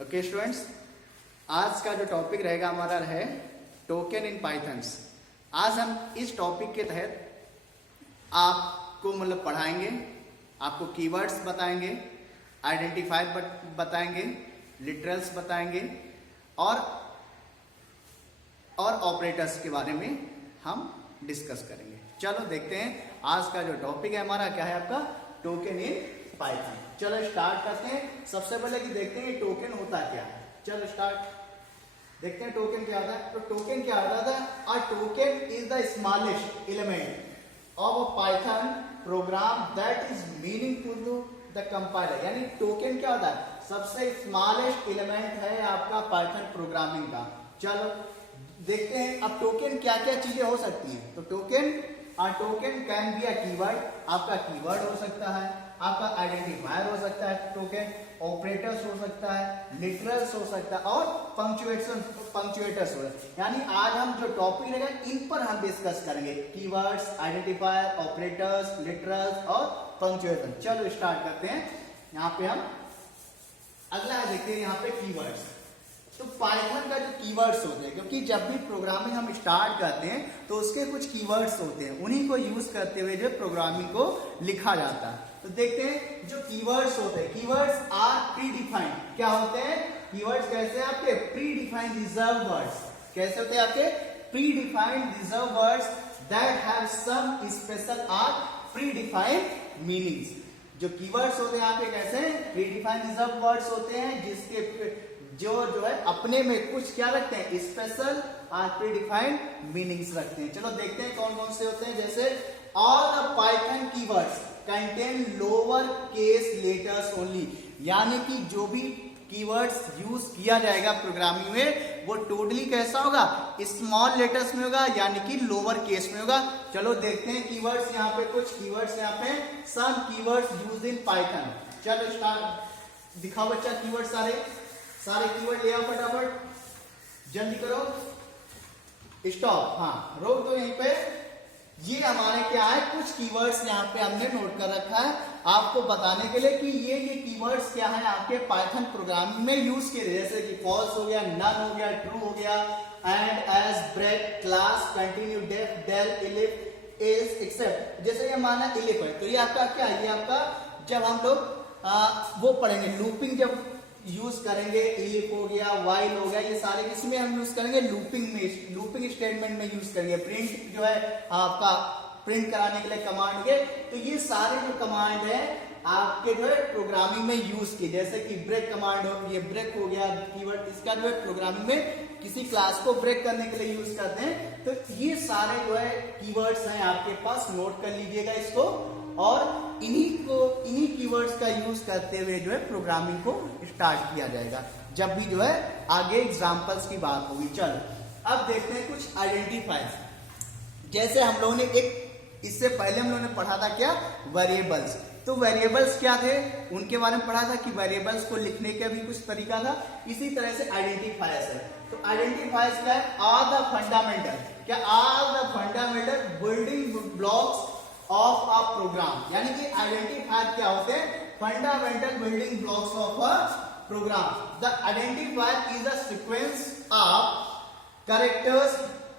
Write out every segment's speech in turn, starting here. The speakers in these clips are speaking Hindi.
ओके स्टूडेंट्स, आज का जो टॉपिक रहेगा हमारा है टोकन इन पाइथन्स। आज हम इस टॉपिक के तहत आपको पढ़ाएंगे, आपको कीवर्ड्स बताएंगे, आइडेंटिफायर बताएंगे, लिटरल्स बताएंगे और ऑपरेटर्स के बारे में हम डिस्कस करेंगे। चलो देखते हैं आज का जो टॉपिक है हमारा क्या है, आपका टोकन इन पाइथन। चलो स्टार्ट करते हैं। सबसे पहले कि देखते हैं टोकन होता क्या है। चलो स्टार्ट देखते हैं टोकन क्या होता है। तो टोकन क्या होता है? A token is the smallest element of a Python program that is meaningful to the compiler. यानी टोकन क्या होता है? सबसे स्मॉलेस्ट एलिमेंट है आपका पाइथन प्रोग्रामिंग का। चलो देखते हैं अब टोकन क्या क्या चीजें हो सकती हैं। तो token can be a keyword, आपका कीवर्ड हो सकता है, आपका आइडेंटिफायर हो सकता है, टोकन ऑपरेटर्स हो सकता है, लिटरल्स हो सकता है और पंक्चुएटर्स हो सकता है। यानी आज हम जो टॉपिक रहेगा इन पर हम डिस्कस करेंगे, कीवर्ड्स, आइडेंटिफायर, ऑपरेटर्स, लिटरल्स और पंक्चुएटर्स। चलो स्टार्ट करते हैं। यहाँ पे हम अगला देखते हैं, यहाँ पे कीवर्ड्स। तो पाइथन का जो कीवर्ड्स होते हैं, क्योंकि जब भी प्रोग्रामिंग हम स्टार्ट करते हैं तो उसके कुछ कीवर्ड्स होते हैं, उन्हीं को यूज करते हुए जो प्रोग्रामिंग को लिखा जाता है। तो देखते हैं जो कीवर्ड्स होते हैं, कीवर्ड्स आर प्री डिफाइंड। क्या होते हैं कीवर्ड्स? कैसे आपके प्री डिफाइंड रिजर्व वर्ड्स। कैसे होते हैं आपके predefined reserved words that have some special are predefined meanings. जो कीवर्ड्स होते हैं आपके कैसे प्री डिफाइंड रिजर्व वर्ड्स होते हैं, जिसके जो है अपने में कुछ क्या रखते हैं, स्पेशल और प्री डिफाइंड मीनिंग्स रखते हैं। चलो देखते हैं कौन कौन से होते हैं। जैसे all the Python keywords contain lower case letters only. यानी कि जो भी कीवर्ड्स यूज किया जाएगा प्रोग्रामिंग में वो टोटली कैसा होगा, स्मॉल लेटर्स में होगा, यानी कि लोअर केस में होगा। चलो देखते हैं कीवर्ड्स। यहाँ पे कुछ कीवर्ड्स, यहाँ पे सम कीवर्ड्स यूज्ड इन पाइथन। चलो स्टार्ट दिखाओ बच्चा, कीवर्ड सारे कीवर्ड ले आओ फटाफट, जल्दी करो। स्टॉप, हाँ रोक दो यहीं पे। ये हमारे क्या है, कुछ कीवर्ड्स यहाँ पे हमने नोट कर रखा है आपको बताने के लिए कि ये कीवर्ड्स क्या है आपके पाइथन प्रोग्रामिंग में यूज किए। जैसे कि फॉल्स हो गया, नन हो गया, ट्रू हो गया, and, as, break, class, continue, def, del, elif, else, except. जैसे ये माना इलिफ है तो ये आपका क्या है, ये आपका जब हम लोग वो पढ़ेंगे लूपिंग जब यूज करेंगे, इलिफ हो गया, वाइल हो गया, ये सारे किसमें हम यूज करेंगे, लूपिंग में, लूपिंग स्टेटमेंट में यूज करेंगे। प्रिंट जो है आपका प्रिंट कराने के लिए कमांड के, तो ये सारे जो कमांड है आपके जो है प्रोग्रामिंग में यूज किए। जैसे कि ब्रेक कमांड हो, ये ब्रेक हो गया कीवर्ड, इसका जो है प्रोग्रामिंग में किसी क्लास को ब्रेक करने के लिए यूज करते हैं। तो ये सारे जो है कीवर्ड्स हैं आपके पास, नोट कर लीजिएगा इसको, और इन्हीं कीवर्ड्स का यूज करते हुए जो है प्रोग्रामिंग को स्टार्ट किया जाएगा जब भी जो है आगे एग्जांपल्स की बात होगी। चलो अब देखते हैं कुछ आइडेंटिफायर्स। जैसे हम लोगों ने इससे पहले हम लोगों ने पढ़ा था क्या, वेरिएबल्स। तो वेरिएबल्स क्या थे उनके बारे में पढ़ा था कि वेरिएबल्स को लिखने का भी कुछ तरीका था। इसी तरह से आइडेंटिफायर्स है। तो आइडेंटिफायर्स क्या है, आर द फंडामेंटल, क्या are the fundamental building blocks of a program. यानी कि आइडेंटिफायर क्या होते हैं, fundamental building blocks of a program. The identifier is a sequence of characters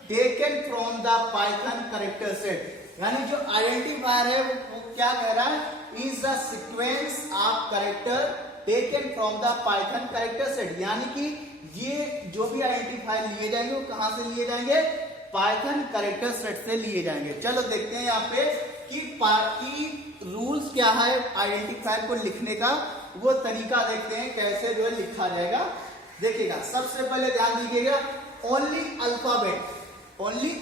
taken from the Python character set. यानी जो आइडेंटिफायर है वो क्या कह रहा है, is a sequence of character taken from the Python character set. यानी कि ये जो भी आइडेंटिफायर लिए जाएंगे वो कहां से लिए जाएंगे, पाइथन कैरेक्टर सेट से लिए जाएंगे। चलो देखते हैं यहाँ पे कि रूल्स क्या है आइडेंटिफायर को लिखने का, वो तरीका देखते हैं कैसे जो है लिखा जाएगा। देखिएगा सबसे पहले ध्यान दीजिएगा, only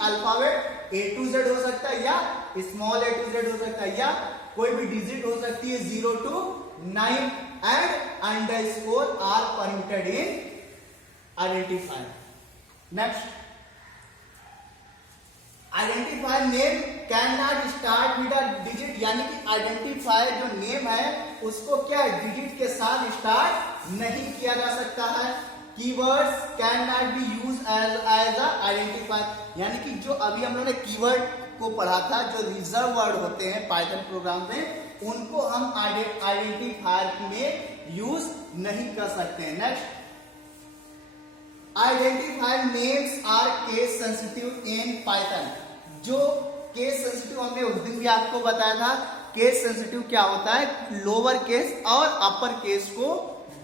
alphabet A to Z हो सकता है या स्मॉल ए टू जेड हो सकता है, या कोई भी डिजिट हो सकती है 0 to 9 and underscore are permitted in identifier. Next, identifier name can not start with a digit. यानी कि आइडेंटिफायर जो नेम है उसको क्या डिजिट के साथ स्टार्ट नहीं किया जा सकता है। Keywords can not be use as a identifier. यानी कि जो अभी हम लोगों ने कीवर्ड को पढ़ा था, जो रिजर्व वर्ड होते हैं पाइथन प्रोग्राम में, उनको हम आइडेंटिफायर में यूज नहीं कर सकते हैं। Next, identify names are case sensitive in Python. जो केस सेंसिटिव हमने उस दिन भी आपको बताया था, केस सेंसिटिव क्या होता है, लोअर केस और अपर केस को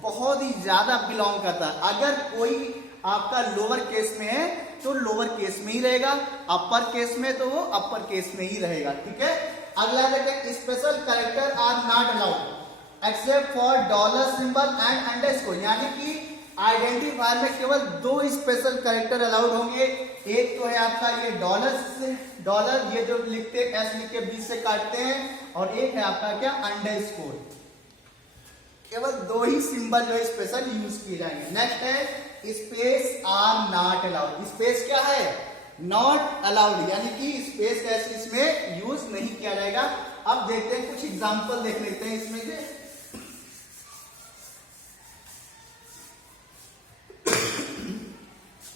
बहुत ही ज्यादा बिलोंग करता है। अगर कोई आपका लोअर केस में है तो लोअर केस में ही रहेगा, अपर केस में तो वो अपर केस में ही रहेगा, ठीक है। अगला देखिए, special character are not allowed except for dollar symbol and underscore, यानी कि आइडेंटिफायर में केवल दो स्पेशल कैरेक्टर अलाउड होंगे। एक तो है आपका ये डॉलर, ये जो लिखते हैं एस लिख के बीच से काटते हैं, और एक है आपका क्या, अंडरस्कोर। केवल दो ही सिंबल जो है स्पेशल यूज किए जाएंगे। नेक्स्ट है space are not allowed. Space क्या है, नॉट अलाउड, यानी कि स्पेस कैसे इसमें यूज नहीं किया जाएगा। अब देखते हैं कुछ एग्जांपल देख लेते हैं इसमें से।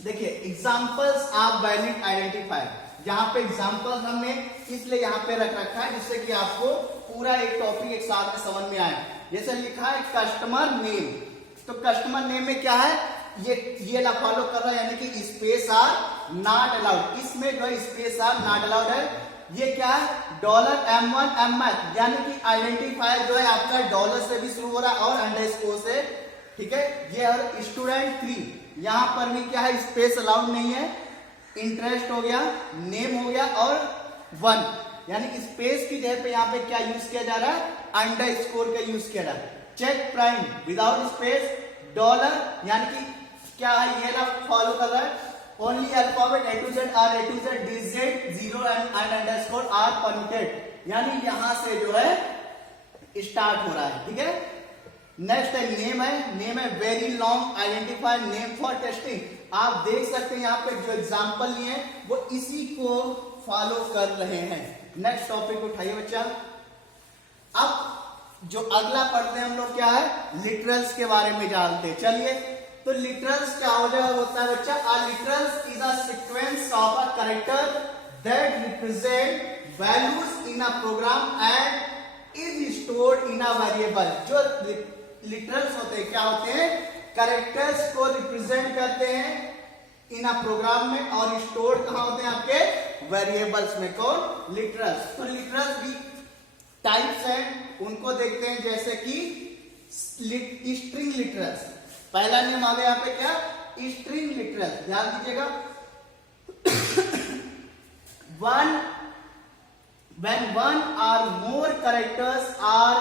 देखिए एग्जांपल्स ऑफ वैलिड आइडेंटिफायर, यहाँ पे एग्जांपल्स हमने इसलिए यहाँ पे रख रखा है जिससे कि आपको पूरा एक टॉपिक एक साथ में समझ में आए। जैसे लिखा है कस्टमर नेम, तो कस्टमर नेम में क्या है, ये ला फॉलो कर रहा है, यानी कि स्पेस आर नॉट अलाउड। इसमें जो स्पेस आर नॉट अलाउड है, ये क्या है, $M1 M1, यानी कि आइडेंटिफायर जो है आपका डॉलर से भी शुरू हो रहा है और अंडरस्कोर से, ठीक है। ये और स्टूडेंट 3, यहां पर भी क्या है, स्पेस अलाउड नहीं है। इंटरेस्ट हो गया, नेम हो गया, और 1, यानी कि स्पेस की जगह पे यहाँ पे क्या यूज किया जा रहा है, अंडरस्कोर का यूज किया जा रहा है। Check prime without space dollar, यानी कि क्या है, ये ना फॉलो कर रहा है। Only alphabet A to Z digit 0 and underscore are permitted, यानी यहां से जो है स्टार्ट हो रहा है, ठीक है। नेक्स्ट है नेम है very long identifier name for testing. आप देख सकते हैं यहाँ पे जो एग्जांपल लिए हैं वो इसी को फॉलो कर रहे हैं। नेक्स्ट टॉपिक उठाइए बच्चा। अब जो अगला पढ़ते हैं हम लोग क्या है, लिटरल्स के बारे में जानते हैं। चलिए, तो लिटरल्स क्या होता है बच्चा, uh literals is a sequence of a character that represent values in a program and is stored in a variable. जो लिटरल्स होते हैं क्या होते हैं, कैरेक्टर्स को रिप्रेजेंट करते हैं इन अ प्रोग्राम में, और स्टोर कहां होते हैं, आपके वेरिएबल्स में। कौन, लिटरल्स। तो लिटरल्स भी टाइप्स हैं, उनको देखते हैं, जैसे कि स्ट्रिंग लिटरल्स। पहला नेम आ गया यहाँ पे क्या, स्ट्रिंग लिटरल्स, ध्यान दीजिएगा। when one or more characters are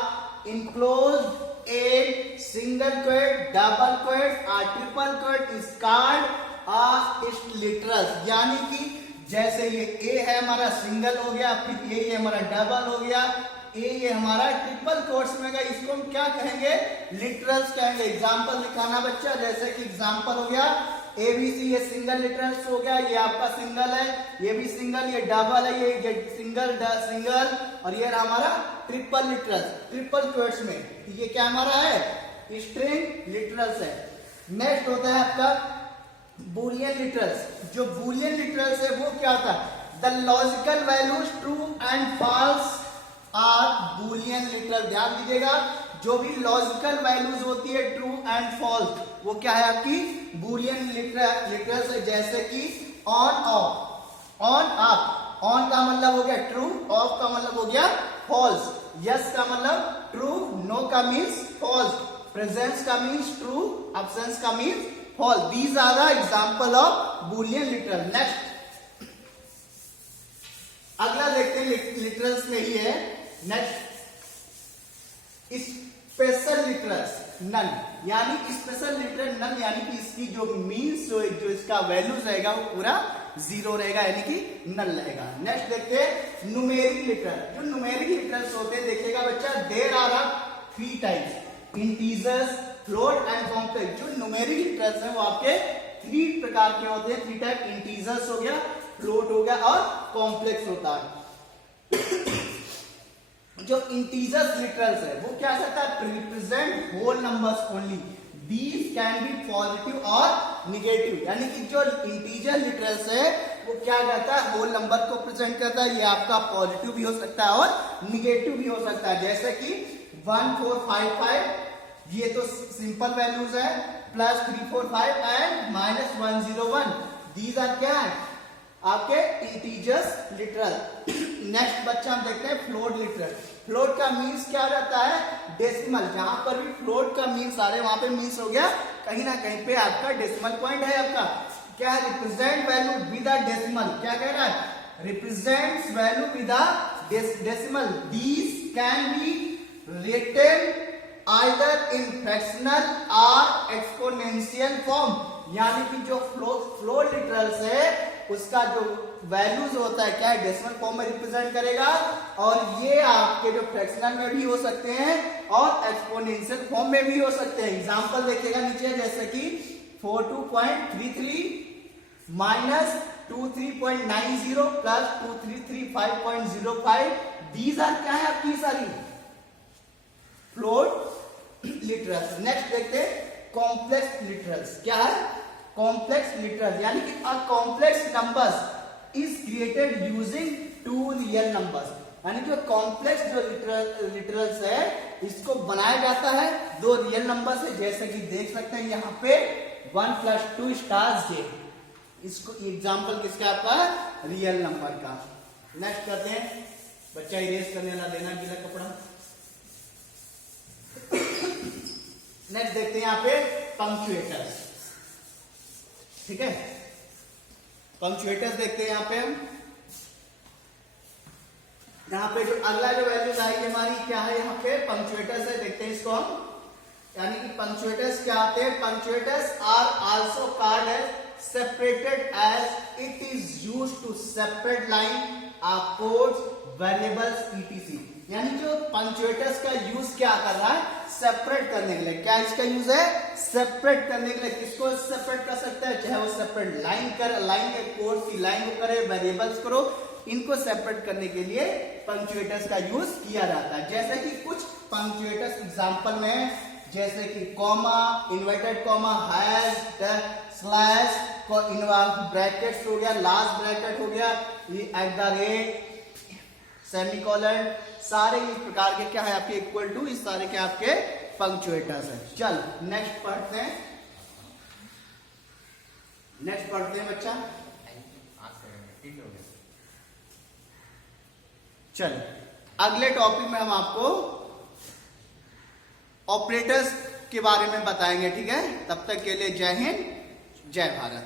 enclosed in single quote, double quote or triple quote is called a literals। यानी कि जैसे ये A है हमारा सिंगल हो गया, फिर ये हमारा डबल हो गया, ये हमारा ट्रिपल कोट्स में गया, इसको हम क्या कहेंगे, लिटरल्स कहेंगे। एग्जांपल दिखाना बच्चा, जैसे कि एग्जांपल हो गया ABC, ये सिंगल लिटरल्स हो गया, ये आपका सिंगल है, ये भी सिंगल, ये डबल है, ये सिंगल, और ये हमारा ट्रिपल लिटरल्स, ट्रिपल कोट्स में। ये क्या हमारा है, स्ट्रिंग लिटरल्स है। नेक्स्ट होता है आपका बूलियन लिटरल्स। जो बूलियन लिटरल्स है वो क्या होता है, the logical values true and false are Boolean literal. ध्यान दीजिएगा, जो भी लॉजिकल वैल्यूज होती है ट्रू एंड फॉल्स, वो क्या है आपकी बूलियन लिटरल्स है। जैसे कि on off, on off, on का मतलब हो गया ट्रू, ऑफ का मतलब हो गया फॉल्स, यस का मतलब ट्रू, नो का मीन्स फॉल्स, प्रेजेंस का मीन्स ट्रू, एब्सेंस का means false. These are the example of Boolean literal. Next अगला देखते हैं लिटरल्स में ही है। नेक्स्ट स्पेशल लिटरल्स नल, यानी स्पेशल लिटरल नल, यानी कि इसकी जो मीन्स जो इसका वैल्यूज रहेगा वो पूरा 0 रहेगा, यानी कि नल रहेगा। नेक्स्ट देखते हैं न्यूमेरिक लिटरल। जो न्यूमेरिक लिटरल्स होते हैं देखिएगा बच्चा, there are 3 types, integers, float and complex. जो न्यूमेरिक लिटरल्स हैं वो आपके 3 प्रकार के होते हैं, 3 टाइप, इंटीजर्स हो गया, फ्लोट हो गया और कॉम्प्लेक्स होता है। जो इंटीजर्स लिटरल्स है वो क्या करता है, represent whole numbers only, these can be positive और निगेटिव। यानी कि जो इंटीजर लिटरल्स है वो क्या करता है, होल नंबर को प्रेजेंट करता है। ये आपका पॉजिटिव भी हो सकता है और निगेटिव भी हो सकता है। जैसे कि 1455 ये तो सिंपल वैल्यूज है, +345 एंड -101, दीज आर क्या है आपके इंटीजर्स लिटरल। नेक्स्ट बच्चा हम देखते हैं फ्लोट लिटरल। फ्लोट का मीन्स क्या रहता है, डेसिमल। जहां पर भी फ्लोट का मीन्स आ रहे हैं वहां पे मीन्स हो गया कहीं ना कहीं पे आपका डेसिमल पॉइंट है आपका। क्या है, represent value with a decimal. क्या कह रहा है, represents value with a decimal. These can be written either in fractional और एक्सपोनेंशियल फॉर्म। यानी कि जो फ्लोट लिटरल्स है उसका जो वैल्यूज होता है क्या है, डेसिमल फॉर्म में रिप्रेजेंट करेगा, और ये आपके जो फ्रैक्शनल में भी हो सकते हैं और एक्सपोनेंशियल फॉर्म में भी हो सकते हैं। एग्जांपल देखिएगा नीचे, जैसे कि 42.33 माइनस 23.90 प्लस 2335.05, दीज आर क्या है आपकी सारी फ्लोट लिटरल्स। नेक्स्ट देखते हैं कॉम्प्लेक्स लिटरल्स। क्या है, कॉम्प्लेक्स लिटरल यानी कि a complex numbers is created using 2 real numbers. यानी जो कॉम्प्लेक्स जो लिटरल्स है इसको बनाया जाता है 2 रियल नंबर से। जैसे कि देख सकते हैं यहाँ पे 1 + 2 स्टार्स j, इसको एग्जांपल किसका आपका रियल नंबर का। नेक्स्ट करते हैं, बच्चा इरेज करने वाला देना गीला कपड़ा। नेक्स्ट देखते हैं यहाँ पे पंक्चुएटर्स। ठीक है, पंक्चुएटर्स देखते हैं यहाँ पे हम। यहाँ पे जो अगला जो वैल्यूज आएगी हमारी क्या है, यहाँ पे पंक्चुएटर्स है, देखते हैं इसको हम। यानी कि पंक्चुएटर्स क्या आते हैं, punctuators are also called as separated as it is used to separate line codes variables etc। यानी जो पंक्चुएटर्स का यूज क्या कर रहा है, सेपरेट करने के लिए। क्या इसका यूज है, सेपरेट करने के लिए। किसको सेपरेट कर सकता है, चाहे वो सेपरेट लाइन के कोड की लाइन को करे, वेरिएबल्स करो, इनको सेपरेट करने के लिए पंक्चुएटर्स का यूज किया जाता है। जैसे कि कुछ पंक्चुएटर्स एग्जांपल में, जैसे कि comma, inverted comma, hash, slash, brackets हो गया, लास्ट ब्रैकेट हो गया, ये @ सेमीकोलन, सारे इस प्रकार के क्या है आपके इक्वल टू, इस सारे के आपके पंक्चुएटर्स है। चल नेक्स्ट पढ़ते हैं, बच्चा। चल अगले टॉपिक में हम आपको ऑपरेटर्स के बारे में बताएंगे। ठीक है, तब तक के लिए जय हिंद, जय भारत।